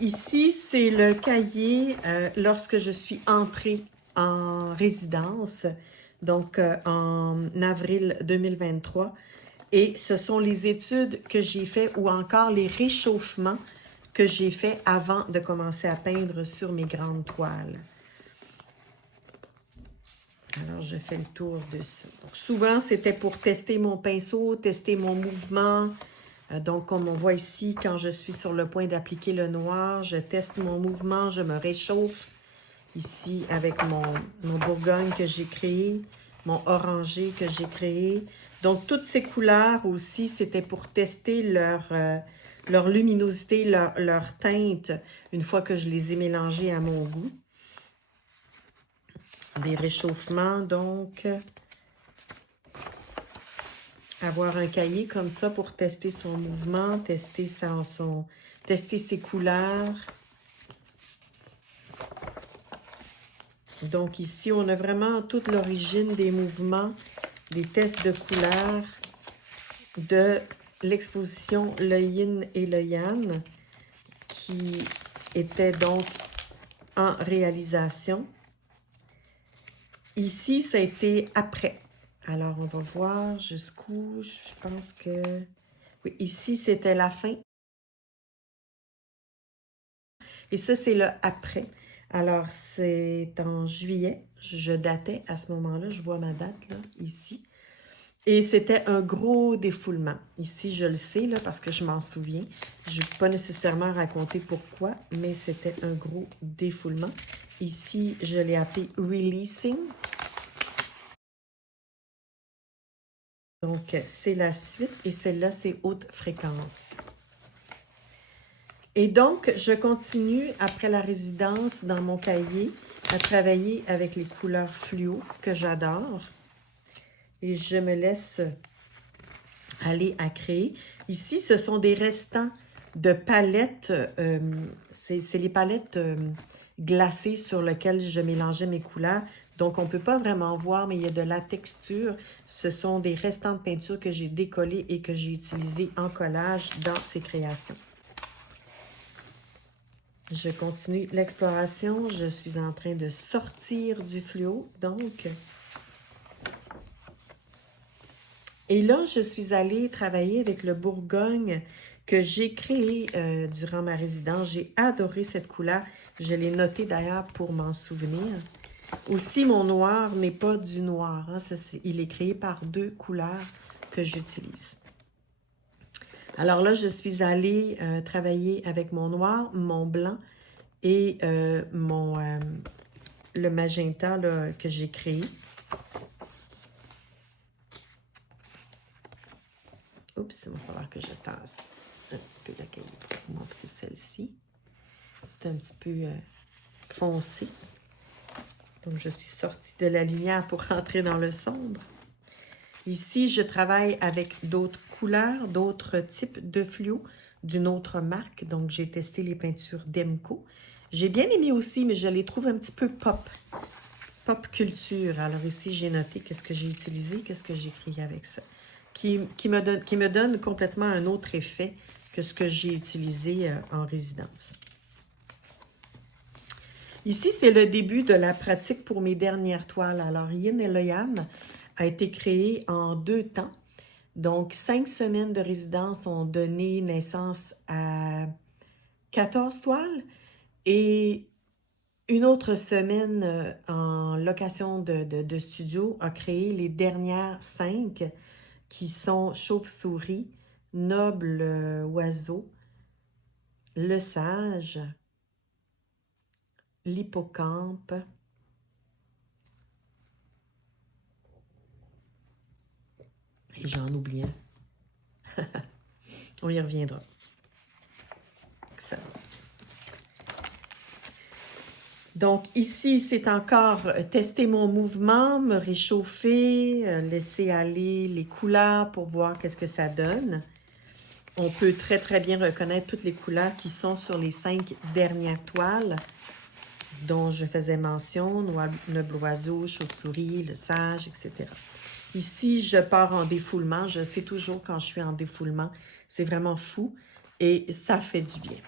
Ici, c'est le cahier lorsque je suis entrée en résidence, donc en avril 2023. Et ce sont les études que j'ai faites ou encore les réchauffements que j'ai faits avant de commencer à peindre sur mes grandes toiles. Alors, je fais le tour de ça. Donc, souvent, c'était pour tester mon pinceau, tester mon mouvement. Donc, comme on voit ici, quand je suis sur le point d'appliquer le noir, je teste mon mouvement, je me réchauffe. Ici, avec mon Bourgogne que j'ai créé, mon orangé que j'ai créé. Donc, toutes ces couleurs aussi, c'était pour tester leur luminosité, leur teinte, une fois que je les ai mélangées à mon goût. Des réchauffements, donc. Avoir un cahier comme ça pour tester son mouvement, tester ses couleurs. Donc ici, on a vraiment toute l'origine des mouvements, des tests de couleurs de l'exposition Le Yin et le Yang qui était donc en réalisation. Ici, ça a été après. Alors, on va voir jusqu'où, je pense que... Oui, ici, c'était la fin. Et ça, c'est le après. Alors, c'est en juillet. Je datais à ce moment-là. Je vois ma date, là, ici. Et c'était un gros défoulement. Ici, je le sais, là, parce que je m'en souviens. Je ne vais pas nécessairement raconter pourquoi, mais c'était un gros défoulement. Ici, je l'ai appelé « releasing ». Donc, c'est la suite. Et celle-là, c'est « haute fréquence ». Et donc, je continue, après la résidence, dans mon cahier, à travailler avec les couleurs fluo que j'adore. Et je me laisse aller à créer. Ici, ce sont des restants de palettes. C'est les palettes glacées sur lesquelles je mélangeais mes couleurs. Donc, on ne peut pas vraiment voir, mais il y a de la texture. Ce sont des restants de peinture que j'ai décollés et que j'ai utilisés en collage dans ces créations. Je continue l'exploration. Je suis en train de sortir du fluo, donc. Et là, je suis allée travailler avec le Bourgogne que j'ai créé durant ma résidence. J'ai adoré cette couleur. Je l'ai noté d'ailleurs pour m'en souvenir. Aussi, mon noir n'est pas du noir. Hein. Il est créé par deux couleurs que j'utilise. Alors là, je suis allée travailler avec mon noir, mon blanc, et le magenta là, que j'ai créé. Oups, il va falloir que je tasse un petit peu la cahier pour vous montrer celle-ci. C'est un petit peu foncé. Donc, je suis sortie de la lumière pour rentrer dans le sombre. Ici, je travaille avec d'autres couleurs, d'autres types de fluo d'une autre marque. Donc, j'ai testé les peintures Demco. J'ai bien aimé aussi, mais je les trouve un petit peu pop. Pop culture. Alors ici, j'ai noté qu'est-ce que j'ai utilisé, qu'est-ce que j'ai écrit avec ça. Qui me donne complètement un autre effet que ce que j'ai utilisé en résidence. Ici, c'est le début de la pratique pour mes dernières toiles. Alors, Yin et le Yang a été créé en 2 temps. Donc, 5 semaines de résidence ont donné naissance à 14 toiles et une autre semaine en location de studio a créé les dernières 5 qui sont Chauve-souris, Noble oiseau, Le sage, l'hippocampe, et j'en oublie un. On y reviendra. Excellent. Donc ici, c'est encore tester mon mouvement, me réchauffer, laisser aller les couleurs pour voir qu'est-ce que ça donne. On peut très, très bien reconnaître toutes les couleurs qui sont sur les 5 dernières toiles dont je faisais mention, Noble oiseau, Chauve-souris, Le sage, etc. Ici, je pars en défoulement. Je sais toujours quand je suis en défoulement. C'est vraiment fou et ça fait du bien.